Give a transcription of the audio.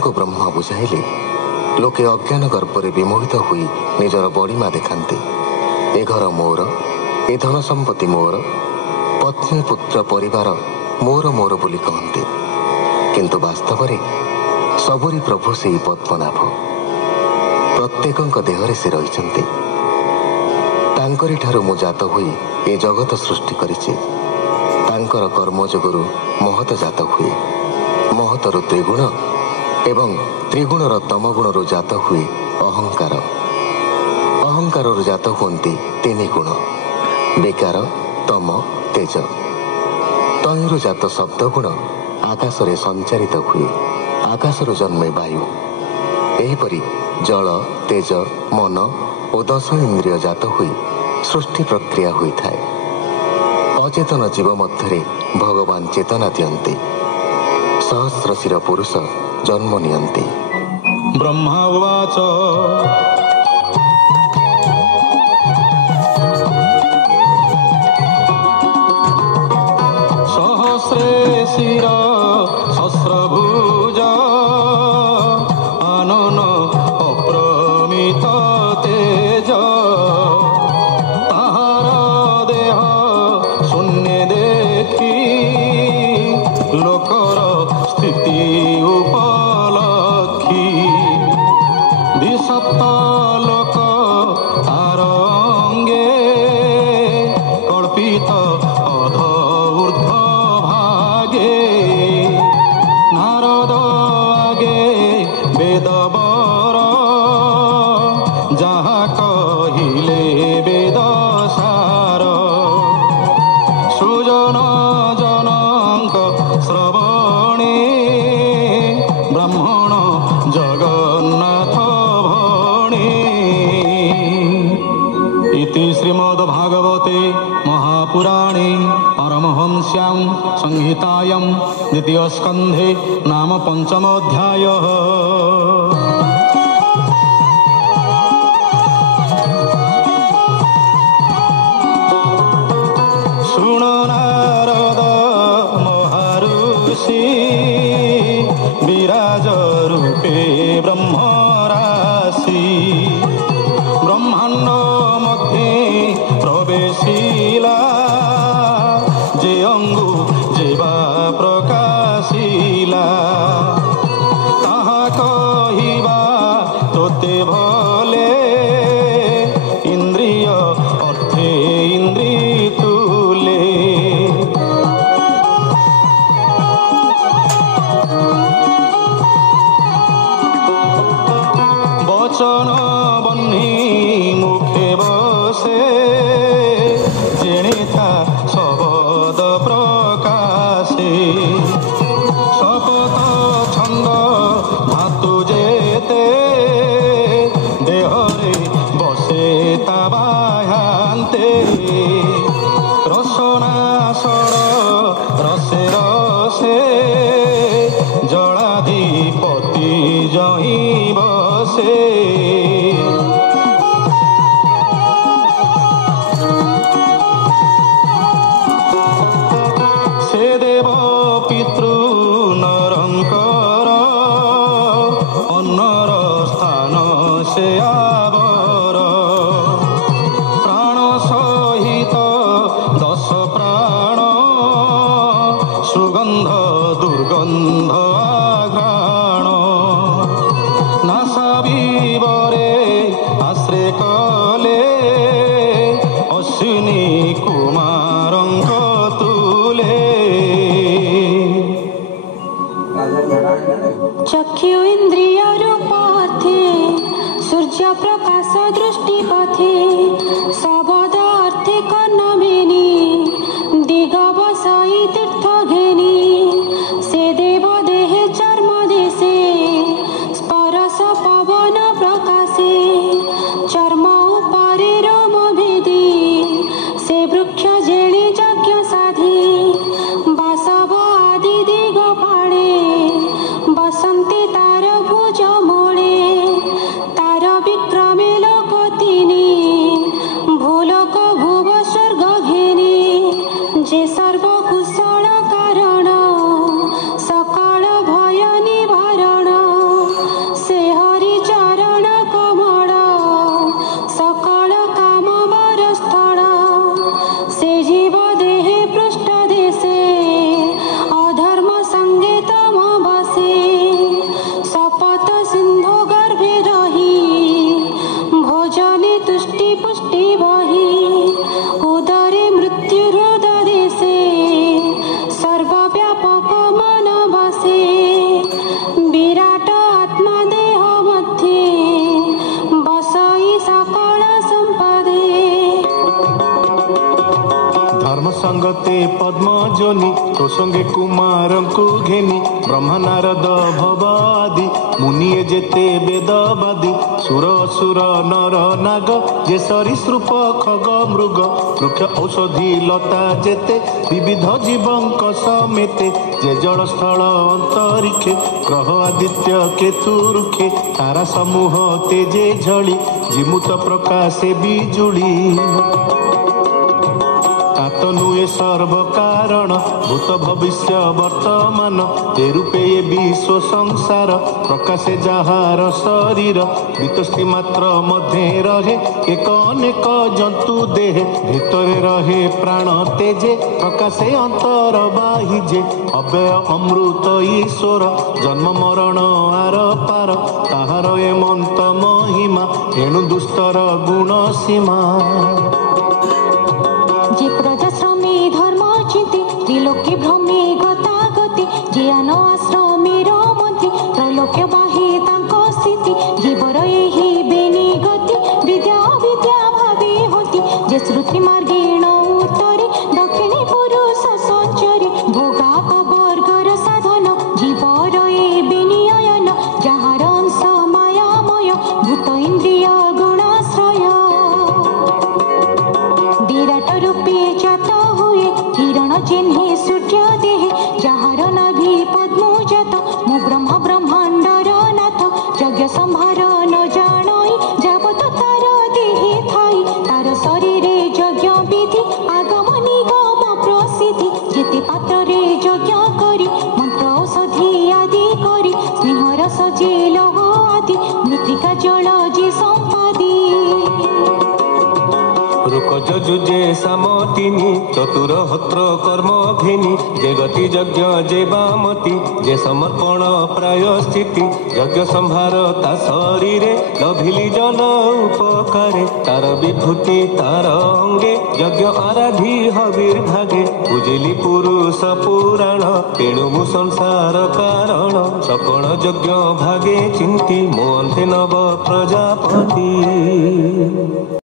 को ब्रह्मा बुझाइले लोके अज्ञान गर्भरे विमोहित हुई निजर बड़ीमा देखाते ए घर मोर, ए धन संपत्ति मोर, पत्नी पुत्र परिवार मोर मोर बोली कहते, किंतु वास्तव में सबरी प्रभु से पद्मनाभ प्रत्येक देहरे से रही। तांकरी ठारू मु जात हुई ए जगत सृष्टि करिछि। तांकर कर्म जोगुरु महत जात हुए। महतर त्रिगुण एवं त्रिगुणर तमगुणर जात हुए अहंकार। अहंकार जात हुंती तीन गुण विकार, तम, तेज। तहिरु जात शब्द गुण आकाशरे संचारित हुए। आकाशरु जन्मे वायु। एहिपरि जल, तेज, मन और 10 इंद्रिय जात हुई सृष्टि प्रक्रिया हुई थाए। अचेतन जीव मध्य भगवान चेतना दियन्ते। सहस्र शिर पुरुष जन्म नियन्ते। ब्रह्मा उवाच सहस्रे शिर सहस्रभुज आनन अप्रमित तेज ताहार देह शून्य देखी लोकर स्थिति उपलक्षी द्विसप्त लोक तार अंगे कल्पित अध ऊर्ध्व भागे नारद आगे वेदवर जहाँ कहिले वेद सार सुजन जनक श्रवणे ब्राह्मण जगन्नाथ भणे। इति श्रीमद्भागवते महापुराणे परमहंस्यां संहितायां द्वितीय स्कन्धे नाम 5म अध्यायः। शृणु नारद महर्षि विराज रूपे ब्रह्मराशि ब्रह्मांड मध्ये प्रवेशिला जे अंगु जेवा प्रकाशिला ताहा कहिबा तोते भले इंद्रिय अर्थे इंद्री तुले। वचन बन्ही मुखे बसे जेणेता शब्द प्रकाशे शपथ छंद धातु जेते देहरे बसे ता बाह्यांते रसना सर रसे रसे जलाधिपति जही बसे। से देव पितृ नरंकर अन्नर स्थान से आवर प्राण सहित 10 प्राण सुगंध दुर्गंध आघ्राण नासा विवरे आश्रय कले अश्विनी कुमारंक तुले। चक्षु इंद्रिय रूपथे सूर्य प्रकाश दृष्टि पथे शब्द अर्थे कर्ण बेनी दिग बसाई तीर्थ घेनी से देव देहे चर्म देशे स्पर्श पवन प्रकाशे चर्म उपरे रोम भेदी से वृक्ष जेणे यज्ञ साधी बासव आदि दिग पाड़े बसंती तार भुज मोड़े तार विक्रमे लोक तिनी भूलोक भुव स्वर्ग घेनी जे सर्व कुशल कारण सकल भय निवारण। ତତେ ପଦ୍ମଜନି ତୋ ସଙ୍ଗେ କୁମାରଙ୍କୁ ଘେନି ବ୍ରହ୍ମା ନାରଦ ଭବ ଆଦି ମୁନିଏ ଯେତେ ବେଦବାଦୀ ସୁର ଅସୁର ନର ନାଗ ଯେ ସରୀସୃପ ଖଗ ମୃଗ ବୃକ୍ଷ ଔଷଧି ଲତା ଯେତେ ବିବିଧ ଜୀବଙ୍କ ସಮೇତେ ଯେ ଜଳସ୍ଥଳ ଅନ୍ତରିକ୍ଷେ ଗ୍ରହ ଆଦିତ୍ୟ କେତୁ ରୁକ୍ଷେ ତାରା ସମୂହ ତେଜେ ଝଳି ଜିମୁତ ପ୍ରକାଶେ ବିଜୁଳି ତାତ ନୁହେଁ ସର୍ବ କାରଣ ଭୂତ ଭବିଷ୍ୟ ବର୍ତ୍ତମାନ ଏ ରୂପେ ଏ ବିଶ୍ୱ ସଂସାର ପ୍ରକାଶେ ଯାହାର ଶରୀର ବିତଷ୍ଟି ମାତ୍ର ମଧ୍ୟରେ ରହେ ଏକ ଅନେକ ଜନ୍ତୁ ଦେହେ ଭିତରେ ରହେ ପ୍ରାଣ ତେଜେ ପ୍ରକାଶେ ଅନ୍ତର ବାହିଜେ ଅବ୍ୟୟ ଅମୃତ ଈଶ୍ୱର ଜନ୍ମ ମରଣ ଆର ପାର ତାହାର ଏମନ୍ତ ମହିମା ଏଣୁ ଦୁଷ୍ଟର ଗୁଣ ସୀମା যে প্রজাশ্রমে ধর্ম চিন্তি ত্রিলোকে ভ্রমে গতাগতি যে আন আশ্রমের মন্ত্রী ত্রৈলোক্য বাহে তাঙ্ক স্থিতি জীবর এই বেনি গতি বিদ্যা অবিদ্যা ভাবে হতি যে শ্রুতি মার্গেণ উত্তরে দক্ষিণে পুরুষ সঞ্চরে ভোগাপ বর্গর সাধন জীবর এ বিনিয়ন যাহার অংশ মায়াময় ভূত ইন্দ্রিয় গুণাশ্রয় বিরাট রূপে জাত হুয়ে কিরণ চিহ্নে সূর্য দেহে যাহার নাভি পদ্ম জাত মু ব্রহ্ম ব্রহ্মাণ্ডর নাথ যজ্ঞ সম্ভার ন জানই যাবত তার দেহে থাই তার শরীরে যজ্ঞ বিধি আগম নিগম প্রসিদ্ধি যেতে পাত্রে যজ্ঞ করি মন্ত্র ঔষধি আদি করি স্নেহ রস যে লৌহ আদি মৃত্তিকা জল যে সম্পাদি রুক যজুজে সামতিনি চতুর হত্র কর্ম ঘেনি যে গতি যজ্ঞ যে বামতি যে সমর্পণ প্রায় স্থিতি যজ্ঞ সম্ভার তা শরীরে লভিলি জল উপকারে তার বিভূতি তার অঙ্গে যজ্ঞ আরাধি হবির ভাগে বুঝিলি পুরুষ পুরাণ তেণু মু সংসার কারণ সকল যজ্ঞ ভাগে চিন্তি মো অন্তে নব প্রজাপতি।